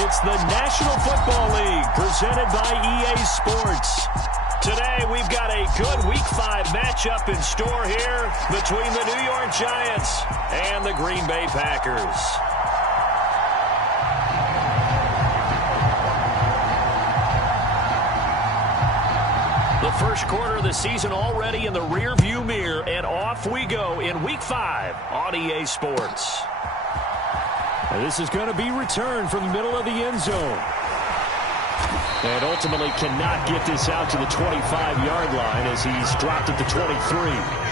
It's the National Football League presented by EA Sports. Today we've got a good Week 5 matchup in store here between the New York Giants and the Green Bay Packers. The first quarter of the season already in the rearview mirror, and off we go in Week 5 on EA Sports. And this is going to be returned from the middle of the end zone. And ultimately cannot get this out to the 25-yard line as he's dropped at the 23.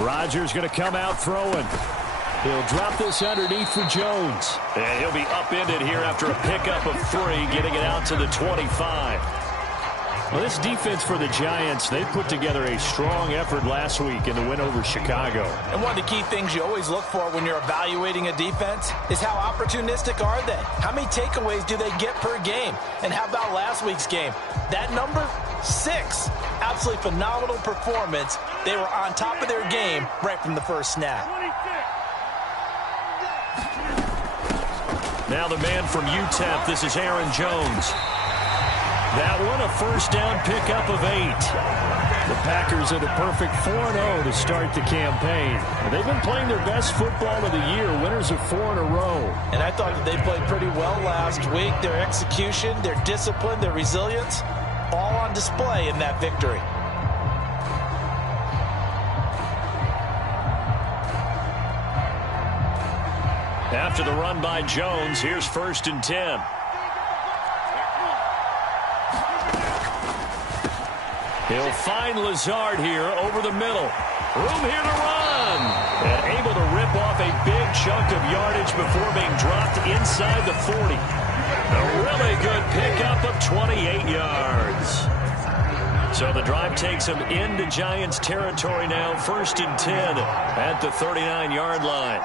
Rodgers going to come out throwing. He'll drop this underneath for Jones. And he'll be upended here after a pickup of 3, getting it out to the 25. Well, this defense for the Giants, they put together a strong effort last week in the win over Chicago. And one of the key things you always look for when you're evaluating a defense is how opportunistic are they? How many takeaways do they get per game? And how about last week's game? That number, 6. Absolutely phenomenal performance. They were on top of their game right from the first snap. Now the man from UTEP, this is Aaron Jones. That one, a first down pickup of 8. The Packers are the perfect 4-0 to start the campaign. They've been playing their best football of the year, winners of 4 in a row. And I thought that they played pretty well last week. Their execution, their discipline, their resilience, all on display in that victory. After the run by Jones, here's 1st and 10. He'll find Lazard here over the middle. Room here to run. And able to rip off a big chunk of yardage before being dropped inside the 40. A really good pickup of 28 yards. So the drive takes him into Giants territory now. 1st and 10 at the 39-yard line.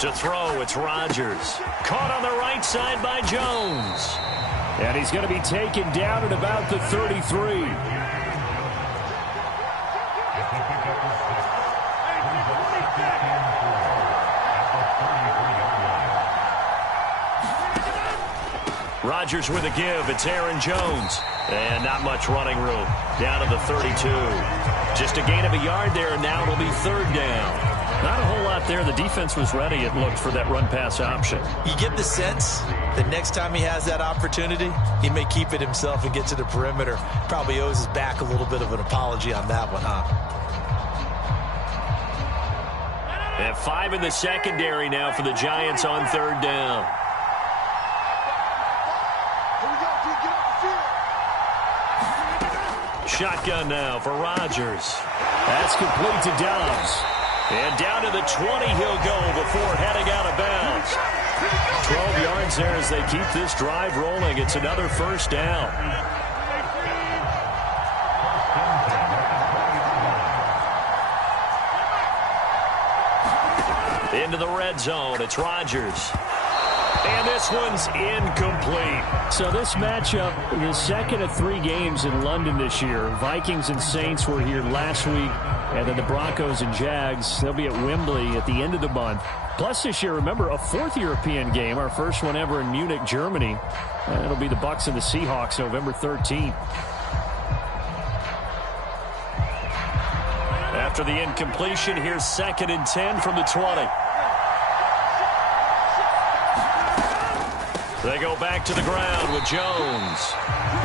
To throw, it's Rodgers. Caught on the right side by Jones. And he's going to be taken down at about the 33. Rodgers with a give. It's Aaron Jones. And not much running room. Down to the 32. Just a gain of a yard there, and now it'll be 3rd down. Not a whole lot there. The defense was ready, it looked, for that run-pass option. You get the sense that next time he has that opportunity, he may keep it himself and get to the perimeter. Probably owes his back a little bit of an apology on that one, huh? And 5 in the secondary now for the Giants on 3rd down. Shotgun now for Rodgers. That's complete to Dobbs. And down to the 20 he'll go before heading out of bounds. 12 yards there as they keep this drive rolling. It's another 1st down. Into the red zone. It's Rodgers. And this one's incomplete. So this matchup, the second of 3 games in London this year. Vikings and Saints were here last week. And then the Broncos and Jags, they'll be at Wembley at the end of the month. Plus this year, remember, a 4th European game, our first one ever in Munich, Germany. And it'll be the Bucs and the Seahawks November 13th. After the incompletion, here's 2nd and 10 from the 20. They go back to the ground with Jones.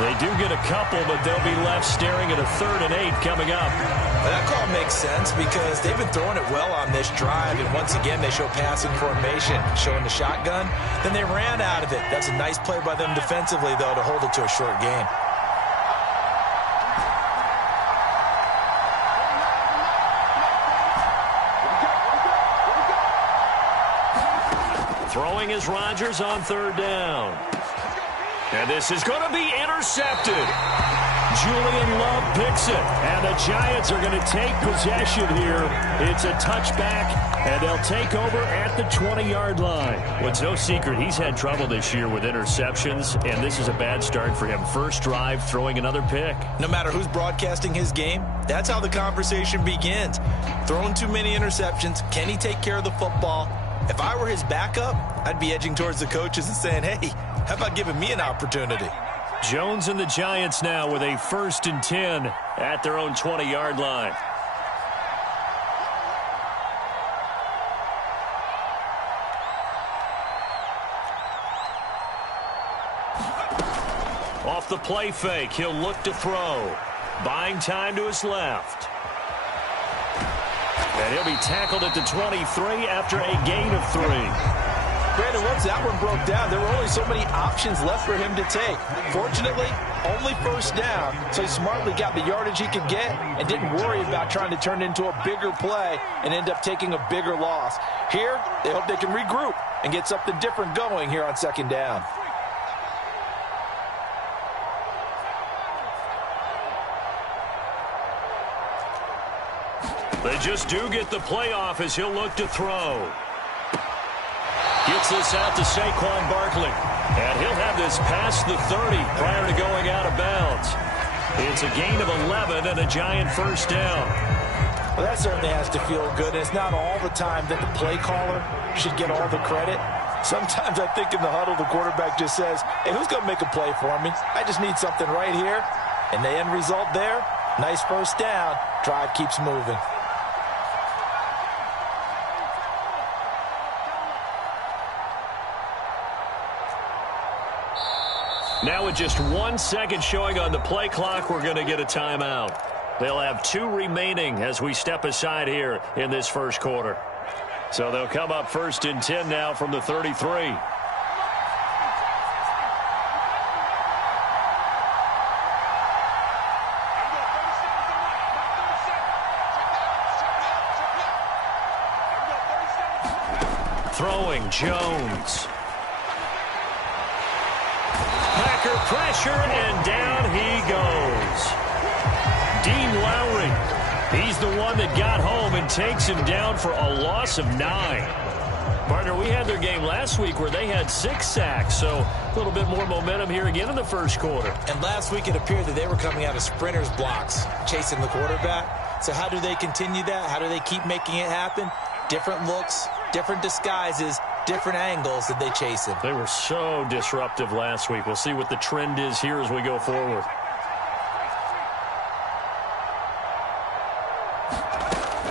They do get a couple, but they'll be left staring at a 3rd and 8 coming up. That call makes sense because they've been throwing it well on this drive, and once again they show passing formation, showing the shotgun. Then they ran out of it. That's a nice play by them defensively, though, to hold it to a short game. Throwing is Rodgers on 3rd down. And this is going to be intercepted. Julian Love picks it. And the Giants are going to take possession here. It's a touchback, and they'll take over at the 20-yard line. Well, it's no secret he's had trouble this year with interceptions, and this is a bad start for him. First drive, throwing another pick. No matter who's broadcasting his game, that's how the conversation begins. Throwing too many interceptions. Can he take care of the football? If I were his backup, I'd be edging towards the coaches and saying, hey, how about giving me an opportunity? Jones and the Giants now with a 1st and 10 at their own 20-yard line. Off the play fake, he'll look to throw. Buying time to his left. And he'll be tackled at the 23 after a gain of 3. Brandon, once that one broke down, there were only so many options left for him to take. Fortunately, only 1st down, so he smartly got the yardage he could get and didn't worry about trying to turn it into a bigger play and end up taking a bigger loss. Here, they hope they can regroup and get something different going here on 2nd down. They just do get the playoff as he'll look to throw. Gets this out to Saquon Barkley. And he'll have this past the 30 prior to going out of bounds. It's a gain of 11 and a Giant 1st down. Well, that certainly has to feel good. And it's not all the time that the play caller should get all the credit. Sometimes I think in the huddle, the quarterback just says, hey, who's going to make a play for me? I just need something right here. And the end result there, nice 1st down. Drive keeps moving. Now with just 1 second showing on the play clock, we're going to get a timeout. They'll have 2 remaining as we step aside here in this 1st quarter. So they'll come up 1st and 10 now from the 33. Throwing, Jones. Packer pressure, and down he goes. Dean Lowry, he's the one that got home and takes him down for a loss of 9. Partner, we had their game last week where they had 6 sacks, so a little bit more momentum here again in the 1st quarter. And last week it appeared that they were coming out of sprinters blocks, chasing the quarterback. So how do they continue that? How do they keep making it happen? Different looks, different disguises, different angles that they chase him. They were so disruptive last week. We'll see what the trend is here as we go forward.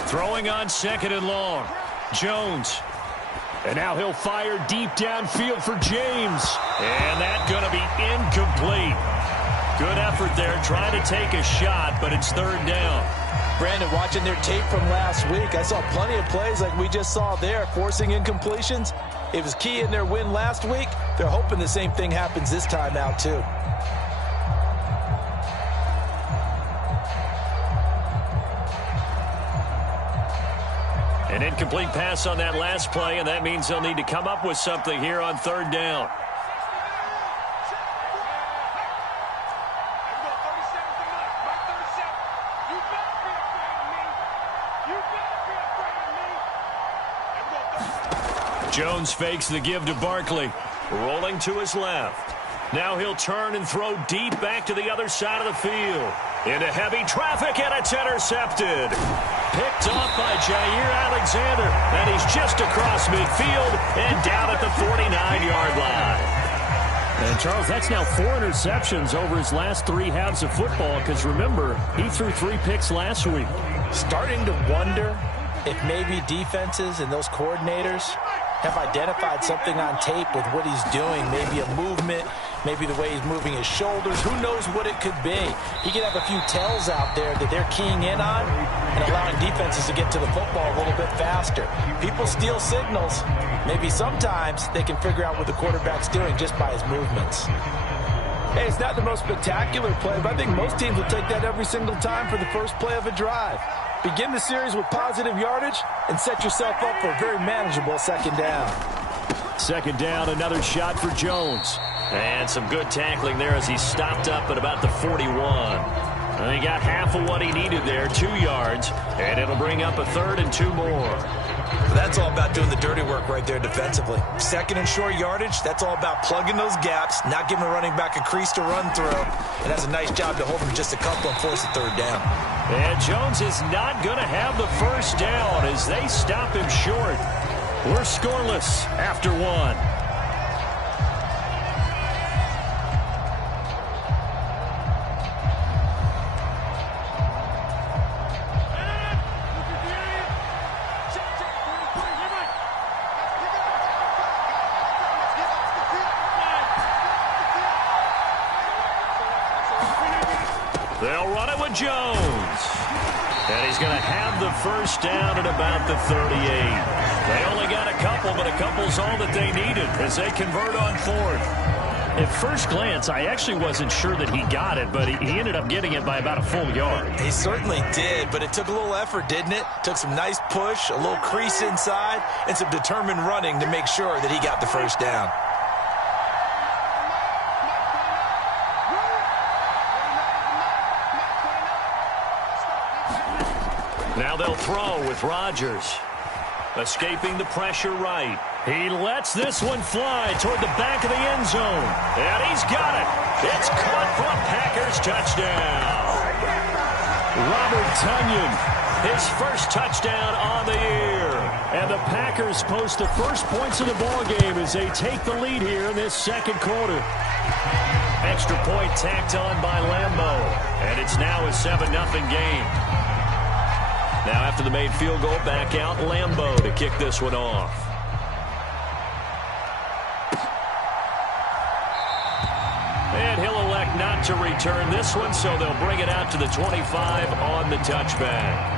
Throwing on 2nd and long. Jones. And now he'll fire deep downfield for James. And that's going to be incomplete. Good effort there, trying to take a shot, but it's 3rd down. Brandon, watching their tape from last week, I saw plenty of plays like we just saw there, forcing incompletions. It was key in their win last week. They're hoping the same thing happens this time out, too. An incomplete pass on that last play, and that means they'll need to come up with something here on 3rd down. Jones fakes the give to Barkley. Rolling to his left. Now he'll turn and throw deep back to the other side of the field. Into heavy traffic, and it's intercepted. Picked off by Jair Alexander, and he's just across midfield and down at the 49-yard line. And, Charles, that's now 4 interceptions over his last 3 halves of football, because, remember, he threw 3 picks last week. Starting to wonder if maybe defenses and those coordinators have identified something on tape with what he's doing. Maybe a movement, maybe the way he's moving his shoulders. Who knows what it could be? He could have a few tells out there that they're keying in on and allowing defenses to get to the football a little bit faster. People steal signals. Maybe sometimes they can figure out what the quarterback's doing just by his movements. Hey, it's not the most spectacular play, but I think most teams will take that every single time for the first play of a drive. Begin the series with positive yardage and set yourself up for a very manageable second down. Second down, another shot for Jones. And some good tackling there as he stopped up at about the 41. And he got half of what he needed there, 2 yards, and it'll bring up a 3rd and 2 more. That's all about doing the dirty work right there defensively. Second and short yardage, that's all about plugging those gaps, not giving a running back a crease to run through. And that's a nice job to hold him just a couple and force a 3rd down. And Jones is not going to have the first down as they stop him short. We're scoreless after 1. They'll run it with Jones. And he's going to have the first down at about the 38. They only got a couple, but a couple's all that they needed as they convert on 4th. At first glance, I actually wasn't sure that he got it, but he ended up getting it by about a full yard. He certainly did, but it took a little effort, didn't it? Took some nice push, a little crease inside, and some determined running to make sure that he got the first down. Now they'll throw with Rodgers. Escaping the pressure right. He lets this one fly toward the back of the end zone. And he's got it. It's caught for a Packers touchdown. Robert Tonyan, his first touchdown on the year. And the Packers post the first points of the ballgame as they take the lead here in this second quarter. Extra point tacked on by Lambeau. And it's now a 7-0 game. Now after the made field goal, back out Lambeau to kick this one off. And he'll elect not to return this one, so they'll bring it out to the 25 on the touchback.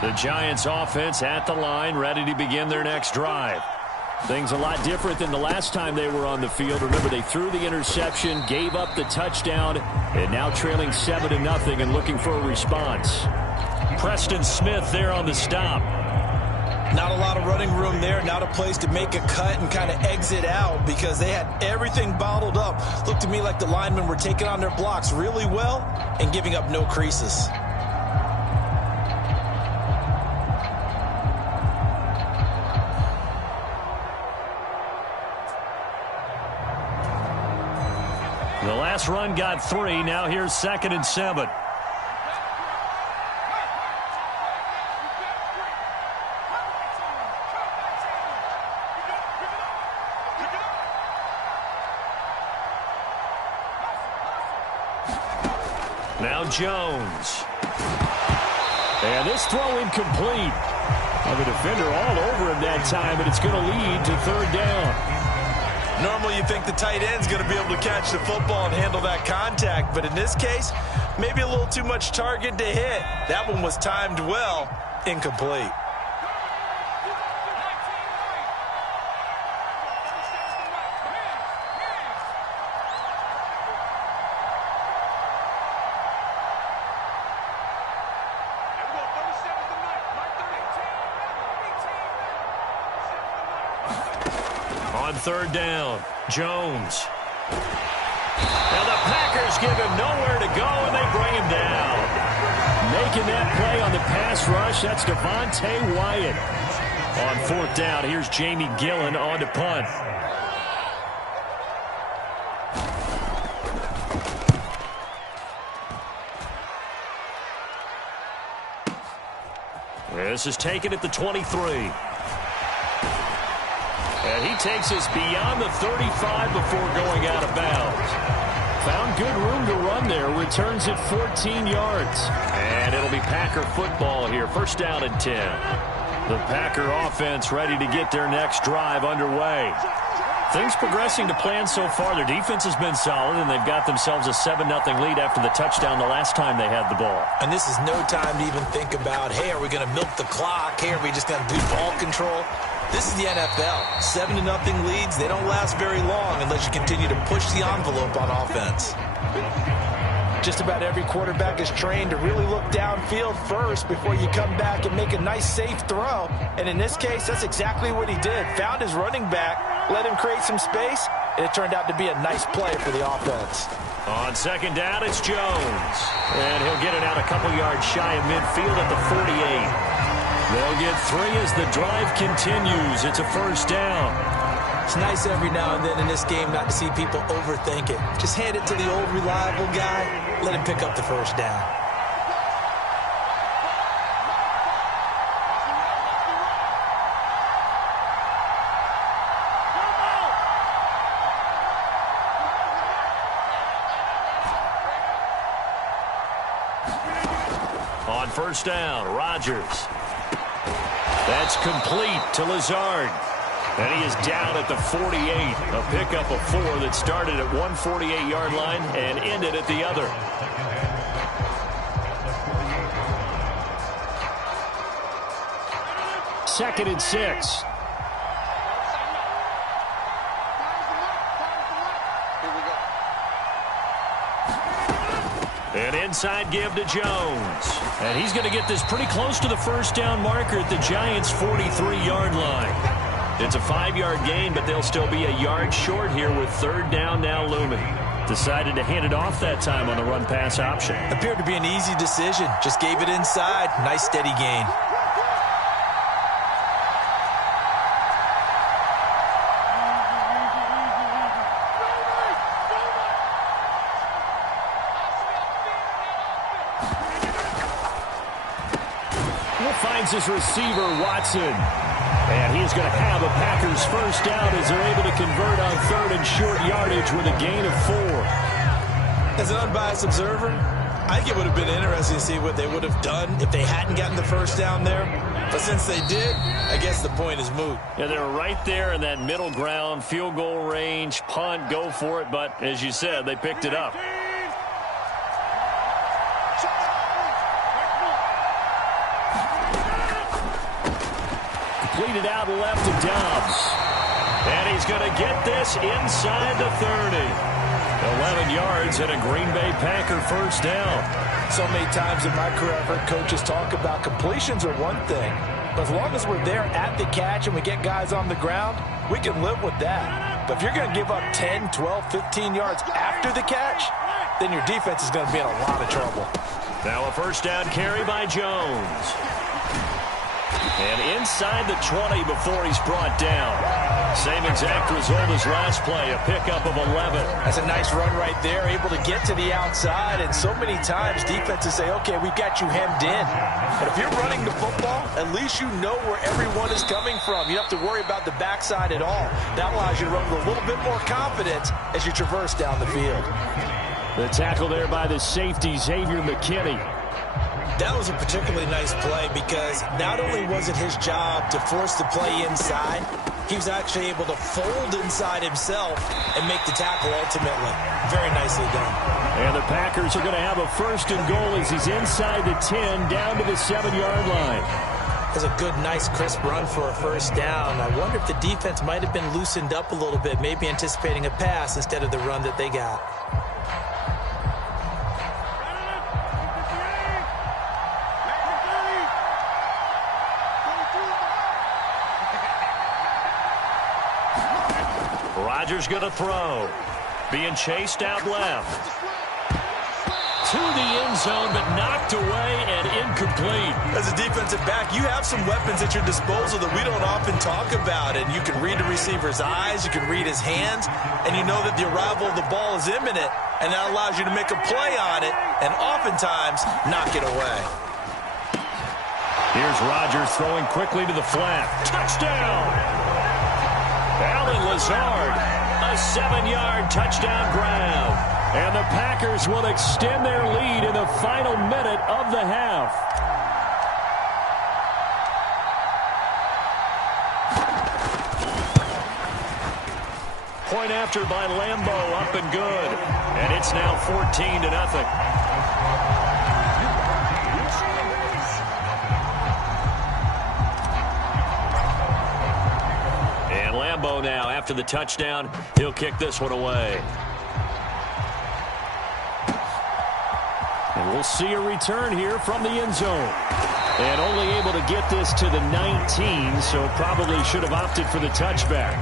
The Giants offense at the line, ready to begin their next drive. Things a lot different than the last time they were on the field. Remember, they threw the interception, gave up the touchdown, and now trailing 7-0 and looking for a response. Preston Smith there on the stop. Not a lot of running room there, not a place to make a cut and kind of exit out because they had everything bottled up. Looked to me like the linemen were taking on their blocks really well and giving up no creases. The last run got 3. Now here's 2nd and 7. Now Jones. And this throw incomplete. Well, the defender all over him that time, but it's going to lead to 3rd down. Normally you think the tight end's going to be able to catch the football and handle that contact, but in this case, maybe a little too much target to hit. That one was timed well, incomplete. On 3rd down, Jones. Now the Packers give him nowhere to go, and they bring him down. Making that play on the pass rush, that's Devontae Wyatt. On 4th down, here's Jamie Gillen on to punt. This is taken at the 23. And he takes us beyond the 35 before going out of bounds. Found good room to run there. Returns it 14 yards. And it'll be Packer football here. First down and 10. The Packer offense ready to get their next drive underway. Things progressing to plan so far. Their defense has been solid, and they've got themselves a 7-0 lead after the touchdown the last time they had the ball. And this is no time to even think about, hey, are we going to milk the clock? Hey, are we just going to do ball control? This is the NFL. 7-0 leads, they don't last very long unless you continue to push the envelope on offense. Just about every quarterback is trained to really look downfield first before you come back and make a nice, safe throw. And in this case, that's exactly what he did. Found his running back, let him create some space, and it turned out to be a nice play for the offense. On second down, it's Jones. And he'll get it out a couple yards shy of midfield at the 48. They'll get 3 as the drive continues. It's a first down. It's nice every now and then in this game not to see people overthink it. Just hand it to the old reliable guy. Let him pick up the first down. On first down, Rodgers. That's complete to Lazard. And he is down at the 48. A pickup of 4 that started at 148-yard line and ended at the other. Second and 6. An inside give to Jones. And he's going to get this pretty close to the first down marker at the Giants' 43-yard line. It's a 5-yard gain, but they'll still be a yard short here with third down now looming. Decided to hand it off that time on the run-pass option. Appeared to be an easy decision. Just gave it inside. Nice, steady gain. Finds his receiver, Watson. And he's going to have a Packers first down as they're able to convert on third and short yardage with a gain of 4. As an unbiased observer, I think it would have been interesting to see what they would have done if they hadn't gotten the first down there. But since they did, I guess the point is moot. Yeah, they were right there in that middle ground, field goal range, punt, go for it. But as you said, they picked it up. Completed out left to Dobbs. And he's going to get this inside the 30. 11 yards and a Green Bay Packer first down. So many times in my career, I've heard coaches talk about completions are one thing. But as long as we're there at the catch and we get guys on the ground, we can live with that. But if you're going to give up 10, 12, 15 yards after the catch, then your defense is going to be in a lot of trouble. Now a first down carry by Jones. And inside the 20 before he's brought down. Same exact result as last play, a pickup of 11. That's a nice run right there, able to get to the outside. And so many times defenses say, okay, we've got you hemmed in. But if you're running the football, at least you know where everyone is coming from. You don't have to worry about the backside at all. That allows you to run with a little bit more confidence as you traverse down the field. The tackle there by the safety, Xavier McKinney. That was a particularly nice play because not only was it his job to force the play inside, he was actually able to fold inside himself and make the tackle ultimately. Very nicely done. And the Packers are going to have a first and goal as he's inside the 10 down to the 7-yard line. That's a good, nice, crisp run for a first down. I wonder if the defense might have been loosened up a little bit, maybe anticipating a pass instead of the run that they got. Rodgers going to throw. Being chased out left. To the end zone, but knocked away and incomplete. As a defensive back, you have some weapons at your disposal that we don't often talk about. And you can read the receiver's eyes, you can read his hands, and you know that the arrival of the ball is imminent. And that allows you to make a play on it and oftentimes knock it away. Here's Rodgers throwing quickly to the flat. Touchdown! Allen Lazard, a 7-yard touchdown grab. And the Packers will extend their lead in the final minute of the half. Point after by Lambeau, up and good. And it's now 14-0. And Lambeau now, after the touchdown, he'll kick this one away. And we'll see a return here from the end zone. And only able to get this to the 19, so probably should have opted for the touchback.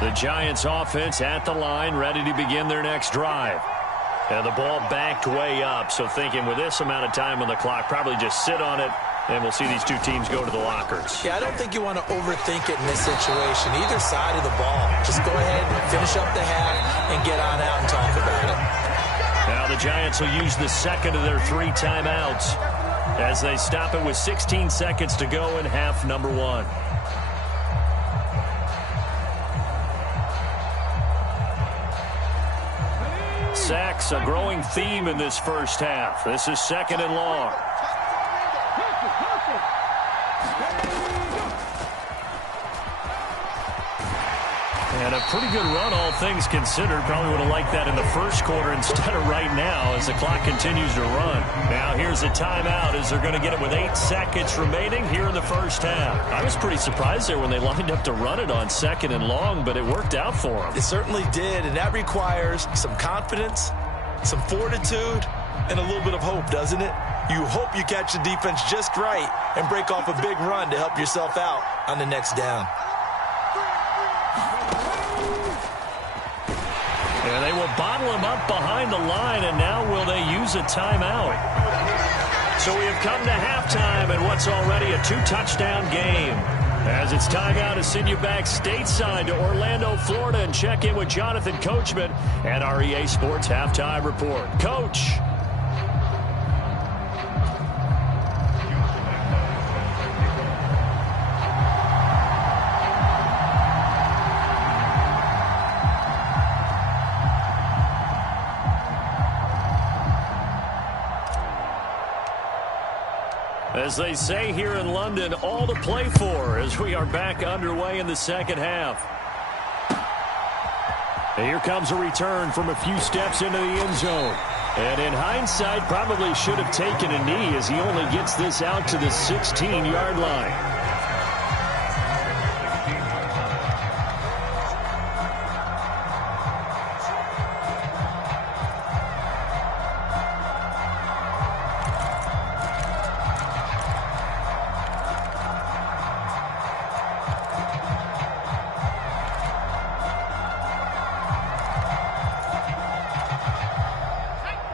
The Giants offense at the line, ready to begin their next drive. And the ball backed way up, so thinking with this amount of time on the clock, probably just sit on it, and we'll see these two teams go to the lockers. Yeah, I don't think you want to overthink it in this situation. Either side of the ball. Just go ahead, finish up the half, and get on out and talk about it. Now the Giants will use the second of their 3 timeouts as they stop it with 16 seconds to go in half number 1. Sacks, a growing theme in this first half. This is 2nd and long. And a pretty good run, all things considered. Probably would have liked that in the first quarter instead of right now as the clock continues to run. Now here's a timeout as they're going to get it with 8 seconds remaining here in the first half. I was pretty surprised there when they lined up to run it on 2nd and long, but it worked out for them. It certainly did, and that requires some confidence, some fortitude, and a little bit of hope, doesn't it? You hope you catch the defense just right and break off a big run to help yourself out on the next down. And they will bottle him up behind the line, and now will they use a timeout? So we have come to halftime in what's already a 2-touchdown game. As it's time now to send you back stateside to Orlando, Florida, and check in with Jonathan Coachman at our EA Sports Halftime Report. Coach. As they say here in London, all to play for as we are back underway in the second half. And here comes a return from a few steps into the end zone. And in hindsight, probably should have taken a knee as he only gets this out to the 16-yard line.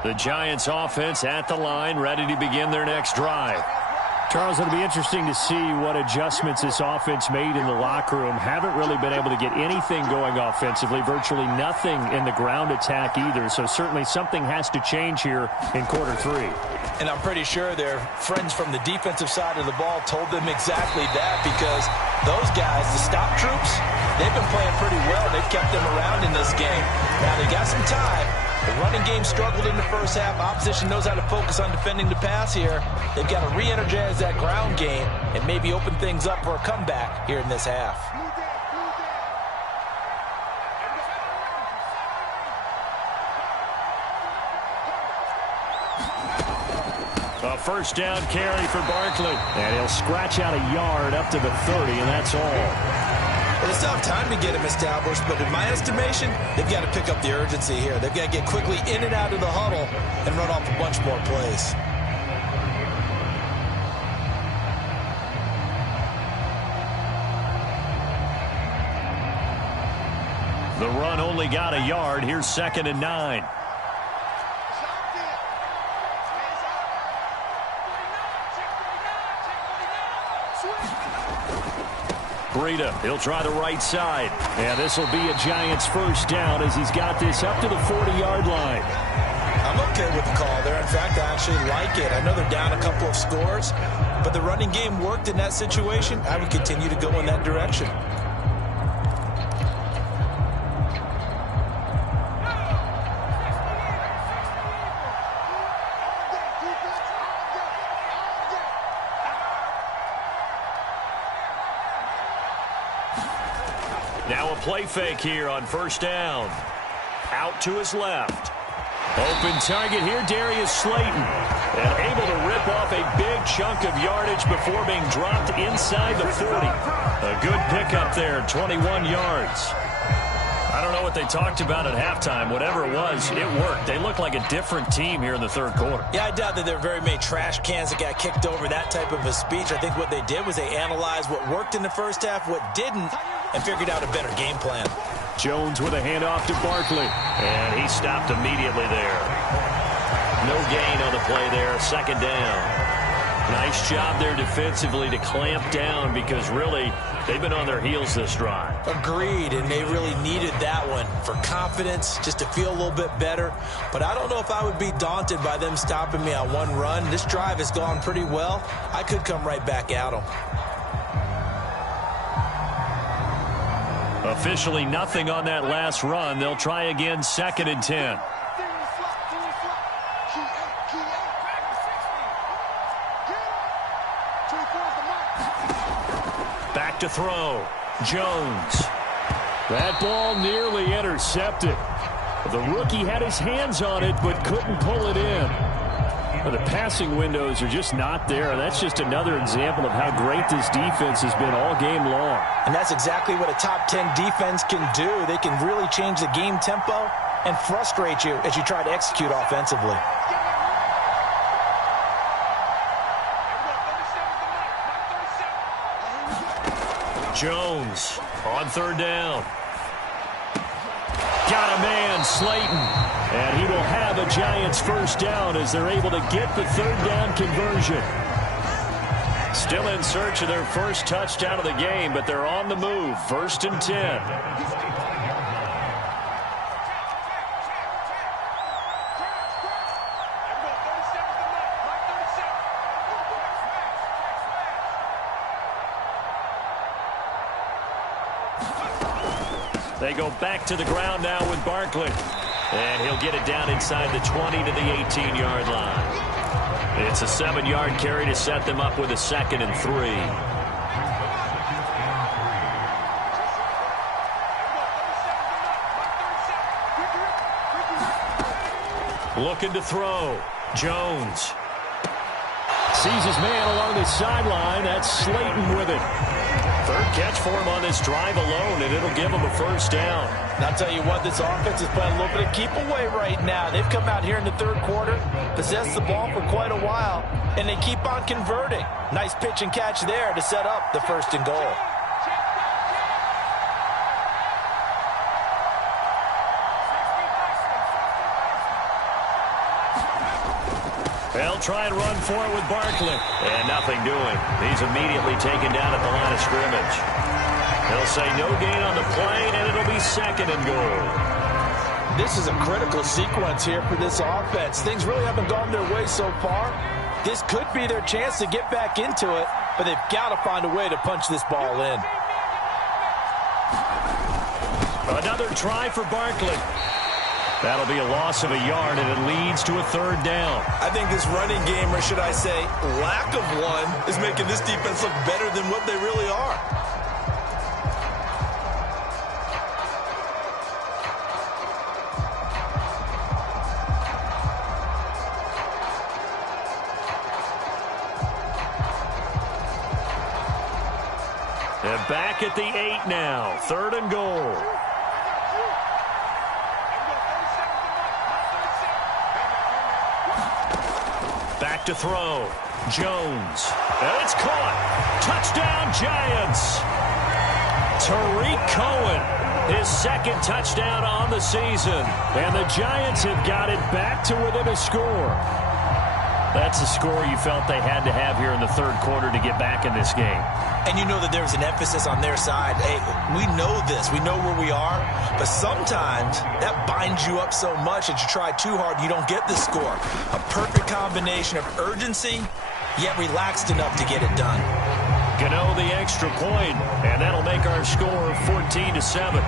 The Giants offense at the line, ready to begin their next drive. Charles, it'll be interesting to see what adjustments this offense made in the locker room. Haven't really been able to get anything going offensively, virtually nothing in the ground attack either. So certainly something has to change here in quarter 3. And I'm pretty sure their friends from the defensive side of the ball told them exactly that, because those guys, the stop troops, they've been playing pretty well. They've kept them around in this game. Now they got some time. The running game struggled in the first half. Opposition knows how to focus on defending the pass here. They've got to re-energize that ground game and maybe open things up for a comeback here in this half. A first down carry for Barkley. And he'll scratch out a yard up to the 30, and that's all. Well, it's tough time to get him established, but in my estimation, they've got to pick up the urgency here. They've got to get quickly in and out of the huddle and run off a bunch more plays. The run only got a yard. Here's 2nd and 9. Breida, he'll try the right side. And this will be a Giants first down as he's got this up to the 40-yard line. I'm okay with the call there. In fact, I actually like it. I know they're down a couple of scores, but the running game worked in that situation. I would continue to go in that direction. Now a play fake here on first down. Out to his left. Open target here, Darius Slayton. And able to rip off a big chunk of yardage before being dropped inside the 40. A good pickup there, 21 yards. I don't know what they talked about at halftime. Whatever it was, it worked. They look like a different team here in the third quarter. Yeah, I doubt that there are very many trash cans that got kicked over that type of a speech. I think what they did was they analyzed what worked in the first half, what didn't, and figured out a better game plan. Jones with a handoff to Barkley. And he stopped immediately there. No gain on the play there. Second down. Nice job there defensively to clamp down because really they've been on their heels this drive. Agreed, and they really needed that one for confidence, just to feel a little bit better. But I don't know if I would be daunted by them stopping me on one run. This drive has gone pretty well. I could come right back at them. Officially nothing on that last run. They'll try again, 2nd and 10. Back to throw. Jones. That ball nearly intercepted. The rookie had his hands on it but couldn't pull it in. Well, the passing windows are just not there. That's just another example of how great this defense has been all game long. And that's exactly what a top 10 defense can do. They can really change the game tempo and frustrate you as you try to execute offensively. Jones on third down. Got a man, Slayton. And he will have a Giants first down as they're able to get the third down conversion. Still in search of their first touchdown of the game, but they're on the move. 1st and 10. They go back to the ground now with Barkley. And he'll get it down inside the 20 to the 18-yard line. It's a 7-yard carry to set them up with a 2nd and 3. Looking to throw. Jones. Sees his man along the sideline. That's Slayton with it. Third catch for him on this drive alone, and it'll give him a first down. And I'll tell you what, this offense is playing a little bit of keep away right now. They've come out here in the third quarter, possessed the ball for quite a while, and they keep on converting. Nice pitch and catch there to set up the 1st and goal. They'll try and run for it with Barkley. And nothing doing. He's immediately taken down at the line of scrimmage. They'll say no gain on the play, and it'll be 2nd and goal. This is a critical sequence here for this offense. Things really haven't gone their way so far. This could be their chance to get back into it, but they've got to find a way to punch this ball in. Another try for Barkley. That'll be a loss of a yard, and it leads to a 3rd down. I think this running game, or should I say lack of one, is making this defense look better than what they really are. And back at the 8 now. 3rd and goal. Back to throw. Jones. And it's caught. Touchdown, Giants. Tariq Cohen, his 2nd touchdown on the season. And the Giants have got it back to within a score. That's a score you felt they had to have here in the third quarter to get back in this game. And you know that there was an emphasis on their side. Hey, we know this. We know where we are. But sometimes that binds you up so much that you try too hard, you don't get the score. A perfect combination of urgency, yet relaxed enough to get it done. Gano the extra point, and that'll make our score 14-7.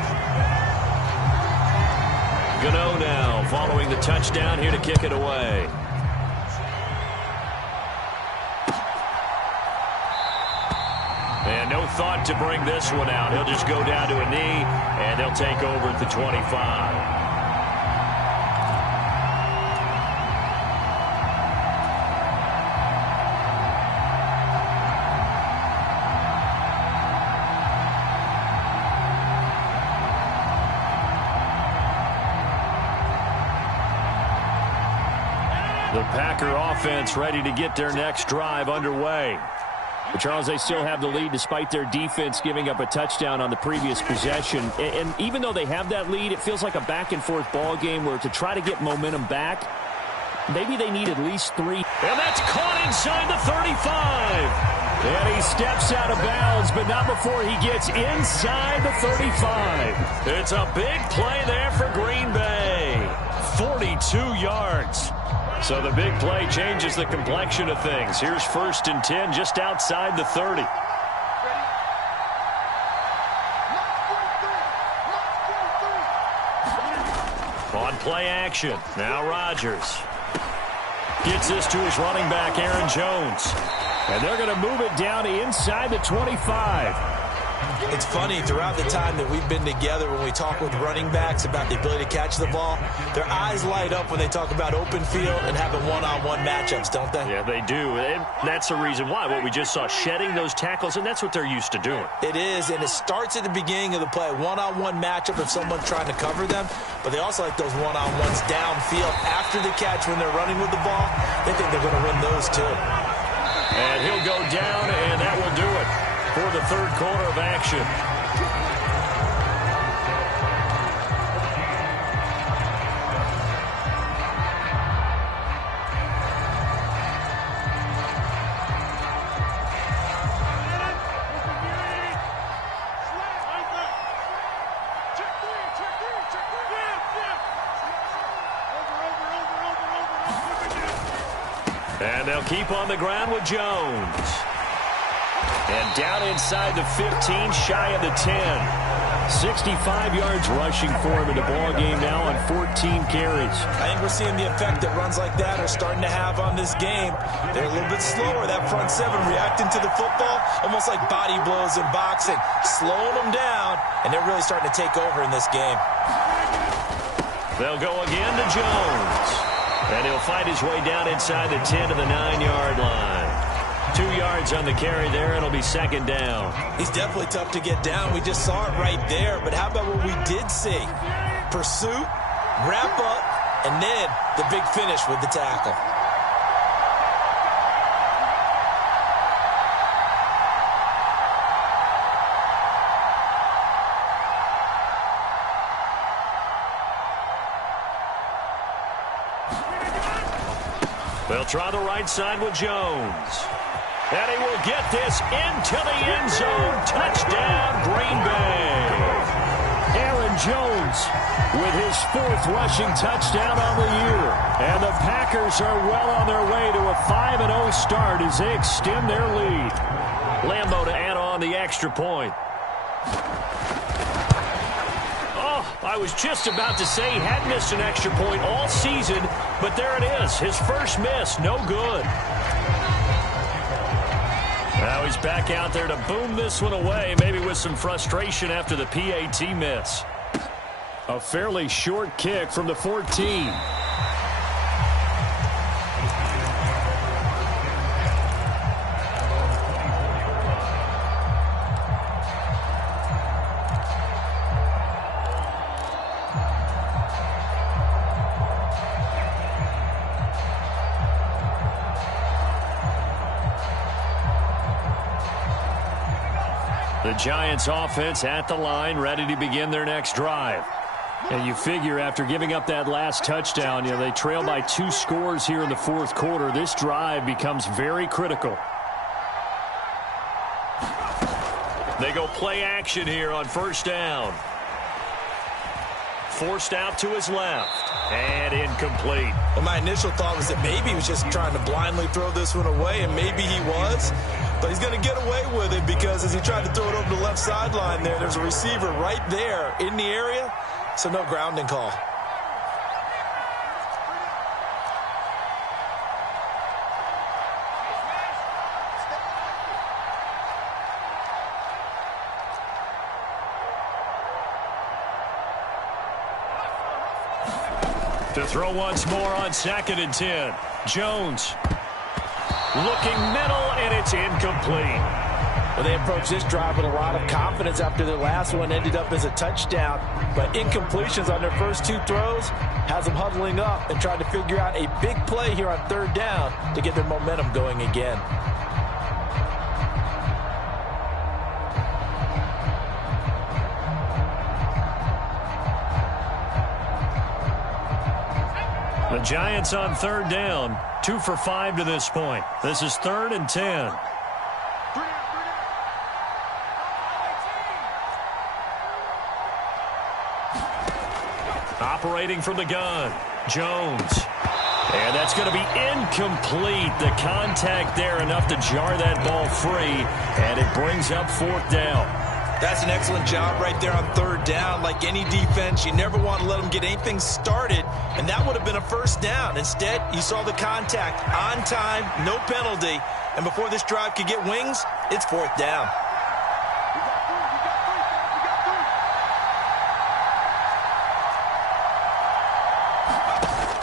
Gano now following the touchdown here to kick it away. And no thought to bring this one out. He'll just go down to a knee, and they'll take over at the 25. The Packer offense ready to get their next drive underway. But Charles, they still have the lead despite their defense giving up a touchdown on the previous possession. And even though they have that lead, it feels like a back-and-forth ball game where to try to get momentum back, maybe they need at least 3. And that's caught inside the 35. And he steps out of bounds, but not before he gets inside the 35. It's a big play there for Green Bay. 42 yards. So the big play changes the complexion of things. Here's 1st and 10 just outside the 30. On play action. Now Rodgers gets this to his running back, Aaron Jones. And they're going to move it down inside the 25. It's funny, throughout the time that we've been together, when we talk with running backs about the ability to catch the ball, their eyes light up when they talk about open field and having one-on-one matchups, don't they? Yeah, they do. And that's the reason why. What we just saw, shedding those tackles, and that's what they're used to doing. It is, and it starts at the beginning of the play. One-on-one matchup if someone's trying to cover them, but they also like those one-on-ones downfield after the catch when they're running with the ball. They think they're going to win those too. And he'll go down, and that will do it for the third quarter of action. And they'll keep on the ground with Jones. And down inside the 15, shy of the 10. 65 yards rushing for him in the ball game now on 14 carries. I think we're seeing the effect that runs like that are starting to have on this game. They're a little bit slower, that front seven, reacting to the football, almost like body blows in boxing, slowing them down, and they're really starting to take over in this game. They'll go again to Jones. And he'll fight his way down inside the 10 to the 9-yard line. 2 yards on the carry there. It'll be 2nd down. He's definitely tough to get down. We just saw it right there. But how about what we did see? Pursuit, wrap up, and then the big finish with the tackle. They'll try the right side with Jones. And he will get this into the end zone. Touchdown, Green Bay. Aaron Jones with his 4th rushing touchdown on the year. And the Packers are well on their way to a 5-0 start as they extend their lead. Lambeau to add on the extra point. I was just about to say he hadn't missed an extra point all season, but there it is. His first miss, no good. Now he's back out there to boom this one away, maybe with some frustration after the PAT miss. A fairly short kick from the 14. The Giants offense at the line, ready to begin their next drive. And you figure after giving up that last touchdown, they trail by 2 scores here in the fourth quarter. This drive becomes very critical. They go play action here on first down. Forced out to his left. And incomplete. Well, my initial thought was that maybe he was just trying to blindly throw this one away, and maybe he was. But he's going to get away with it because as he tried to throw it over the left sideline there's a receiver right there in the area. So no grounding call. To throw once more on 2nd and 10. Jones looking middle, and it's incomplete. Well, they approached this drive with a lot of confidence after their last one ended up as a touchdown. But incompletions on their first 2 throws has them huddling up and trying to figure out a big play here on 3rd down to get their momentum going again. The Giants on 3rd down, 2 for 5 to this point. This is 3rd and 10. Operating from the gun, Jones. And that's going to be incomplete. The contact there enough to jar that ball free, and it brings up 4th down. That's an excellent job right there on 3rd down. Like any defense, you never want to let them get anything started, and that would have been a 1st down. Instead, you saw the contact on time, no penalty, and before this drive could get wings, it's 4th down.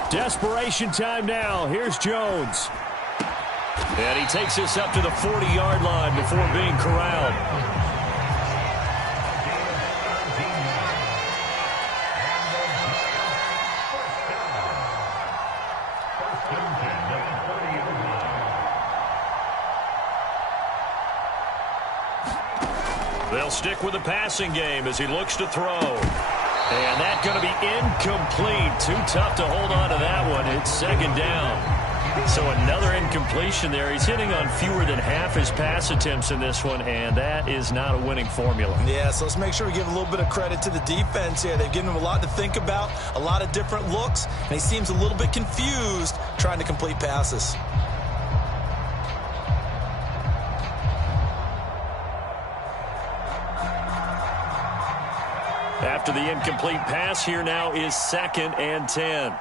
Desperation time now. Here's Jones. And he takes this up to the 40-yard line before being corralled. They'll stick with the passing game as he looks to throw. And that's going to be incomplete. Too tough to hold on to that one. It's 2nd down. So another incompletion there. He's hitting on fewer than half his pass attempts in this one, and that is not a winning formula. Yeah, so let's make sure we give a little bit of credit to the defense here. They've given him a lot to think about, a lot of different looks, and he seems a little bit confused trying to complete passes. After the incomplete pass, here now is 2nd and 10.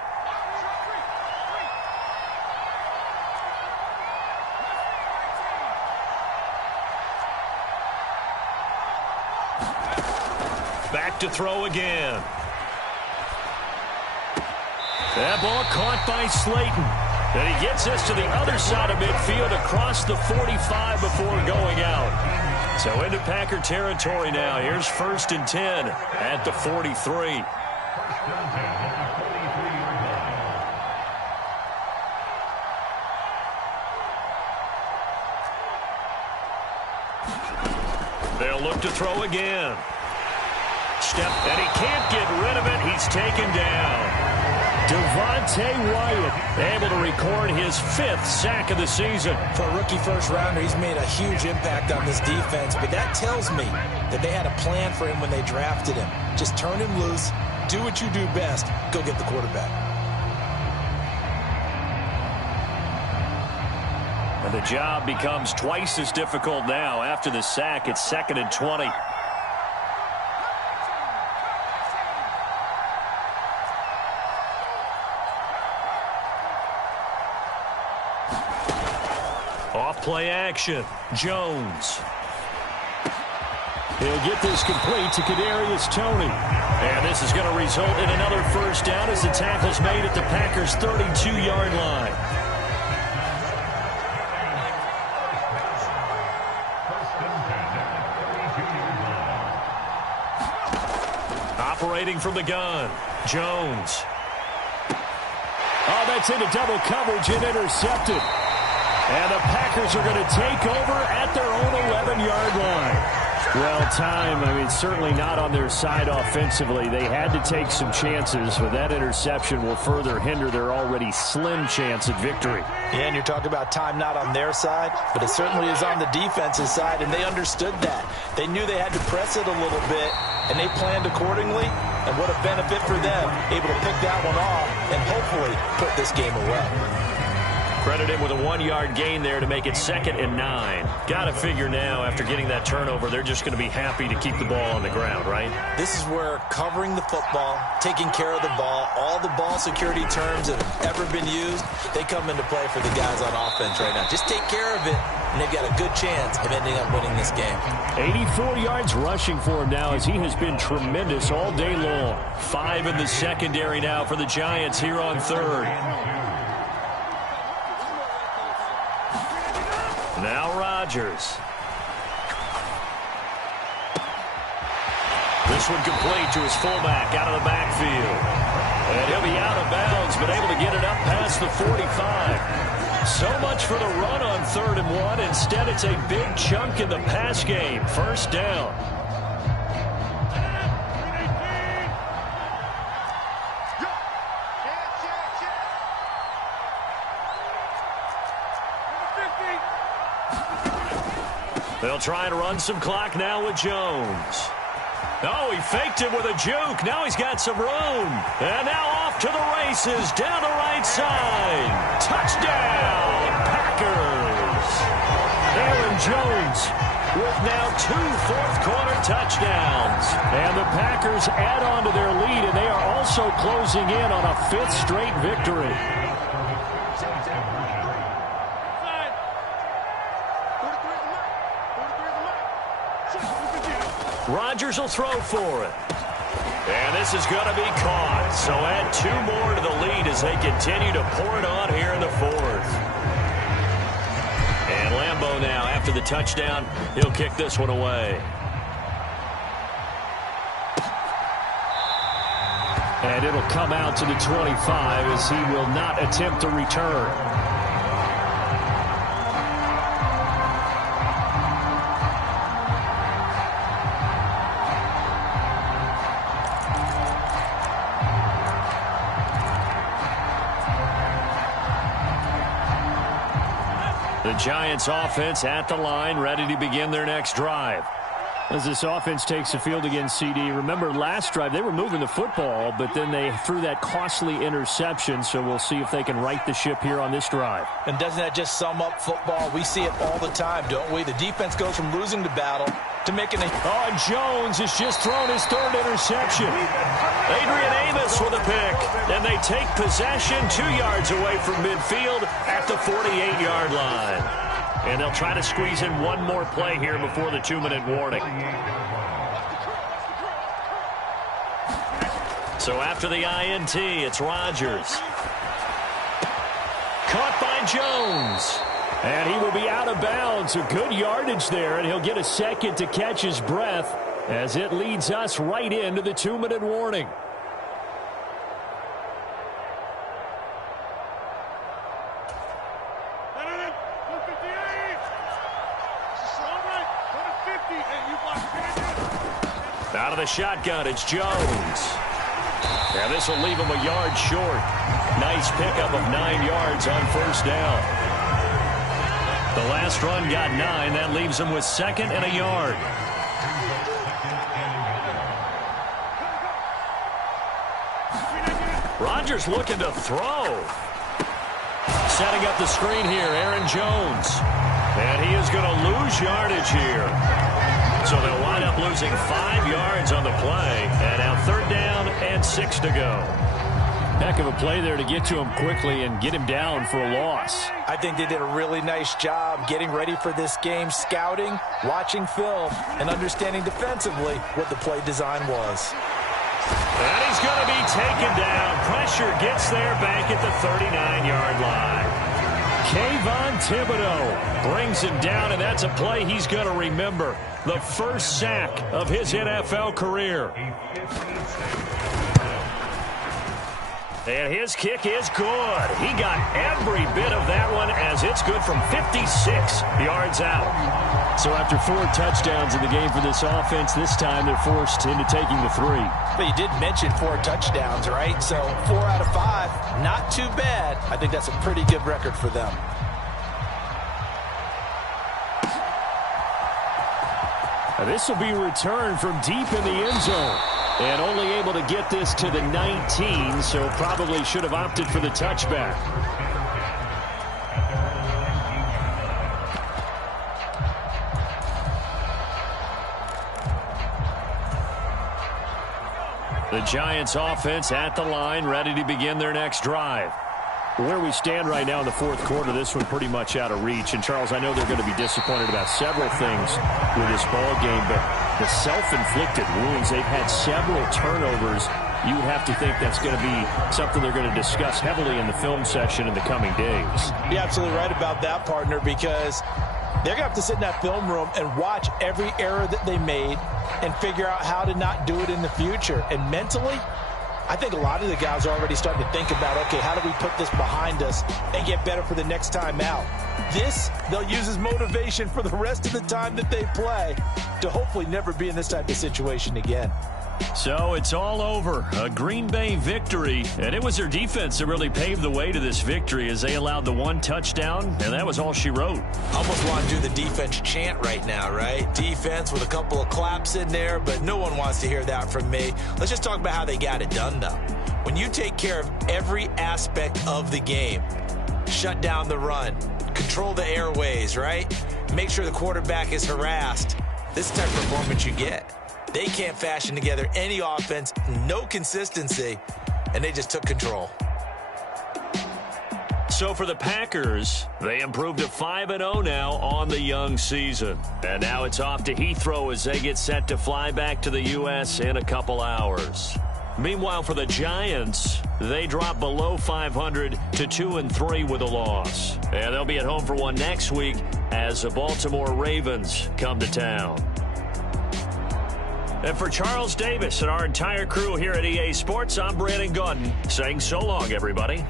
Back to throw again. That ball caught by Slayton. And he gets this to the other side of midfield across the 45 before going out. So into Packer territory now. Here's 1st and 10 at the 43. They'll look to throw again. Step, and he can't get rid of it. He's taken down. Devontae Wyatt able to record his 5th sack of the season. For a rookie first-rounder, he's made a huge impact on this defense, but that tells me that they had a plan for him when they drafted him. Just turn him loose, do what you do best, go get the quarterback. And the job becomes twice as difficult now. After the sack, it's 2nd and 20. Play action. Jones. He'll get this complete to Kadarius Toney. And this is going to result in another 1st down as the tackle's made at the Packers' 32-yard line. Operating from the gun. Jones. Oh, that's into double coverage and intercepted. And the Packers are going to take over at their own 11-yard line. Well, time, certainly not on their side offensively. They had to take some chances, but that interception will further hinder their already slim chance at victory. Yeah, and you're talking about time not on their side, but it certainly is on the defensive side, and they understood that. They knew they had to press it a little bit, and they planned accordingly, and what a benefit for them, able to pick that one off and hopefully put this game away. Credit him with a 1-yard gain there to make it 2nd and 9. Got to figure now, after getting that turnover, they're just going to be happy to keep the ball on the ground, right? This is where covering the football, taking care of the ball, all the ball security terms that have ever been used, they come into play for the guys on offense right now. Just take care of it, and they've got a good chance of ending up winning this game. 84 yards rushing for him now as he has been tremendous all day long. 5 in the secondary now for the Giants here on 3rd. Now Rodgers. This one complete to his fullback out of the backfield. And he'll be out of bounds, but able to get it up past the 45. So much for the run on 3rd and 1. Instead, it's a big chunk in the pass game. 1st down. They'll try and run some clock now with Jones. Oh, he faked him with a juke. Now he's got some room. And now off to the races down the right side. Touchdown, Packers. Aaron Jones with now 2 fourth-quarter touchdowns. And the Packers add on to their lead, and they are also closing in on a 5th straight victory. Rodgers will throw for it. And this is going to be caught. So add 2 more to the lead as they continue to pour it on here in the 4th. And Lambeau now, after the touchdown, he'll kick this one away. And it'll come out to the 25 as he will not attempt to return. The Giants offense at the line, ready to begin their next drive. As this offense takes the field against CD, remember last drive they were moving the football, but then they threw that costly interception, so we'll see if they can right the ship here on this drive. And doesn't that just sum up football? We see it all the time, don't we? The defense goes from losing the battle to making a... Oh, and Jones has just thrown his 3rd interception. Adrian Amos with a pick, and they take possession 2 yards away from midfield at the 48-yard line. And they'll try to squeeze in one more play here before the 2-minute warning. So after the INT, it's Rodgers. Caught by Jones. And he will be out of bounds. A good yardage there, and he'll get a second to catch his breath as it leads us right into the 2-minute warning. Out of the shotgun, it's Jones. And this will leave him a yard short. Nice pickup of 9 yards on 1st down. The last run got 9. That leaves him with 2nd and a yard. Rodgers looking to throw. Setting up the screen here, Aaron Jones. And he is going to lose yardage here. So they'll wind up losing 5 yards on the play. And now 3rd down and 6 to go. Heck of a play there to get to him quickly and get him down for a loss. I think they did a really nice job getting ready for this game, scouting, watching film, and understanding defensively what the play design was. And he's going to be taken down. Pressure gets there back at the 39-yard line. Kayvon Thibodeau brings him down, and that's a play he's going to remember. The first sack of his NFL career. And his kick is good. He got every bit of that one as it's good from 56 yards out. So after 4 touchdowns in the game for this offense, this time they're forced into taking the 3. But you did mention 4 touchdowns, right? So 4 out of 5, not too bad. I think that's a pretty good record for them. This will be returned from deep in the end zone. And only able to get this to the 19, so probably should have opted for the touchback. The Giants offense at the line, ready to begin their next drive. Where we stand right now in the fourth quarter, this one pretty much out of reach. And, Charles, I know they're going to be disappointed about several things with this ball game, but the self-inflicted wounds, they've had several turnovers. You would have to think that's going to be something they're going to discuss heavily in the film session in the coming days. You're absolutely right about that, partner, because they're going to have to sit in that film room and watch every error that they made and figure out how to not do it in the future. And mentally, I think a lot of the guys are already starting to think about, okay, how do we put this behind us and get better for the next time out? This, they'll use as motivation for the rest of the time that they play to hopefully never be in this type of situation again. So it's all over. A Green Bay victory, and it was their defense that really paved the way to this victory as they allowed the 1 touchdown, and that was all she wrote. Almost want to do the defense chant right now, right? Defense with a couple of claps in there, but no one wants to hear that from me. Let's just talk about how they got it done, though. When you take care of every aspect of the game, shut down the run, control the airways, right? Make sure the quarterback is harassed. This is the type of performance you get. They can't fashion together any offense, no consistency, and they just took control. So for the Packers, they improved to 5-0 now on the young season. And now it's off to Heathrow as they get set to fly back to the U.S. in a couple hours. Meanwhile, for the Giants, they drop below 500 to 2-3 with a loss. And they'll be at home for one next week as the Baltimore Ravens come to town. And for Charles Davis and our entire crew here at EA Sports, I'm Brandon Gaudin saying so long, everybody.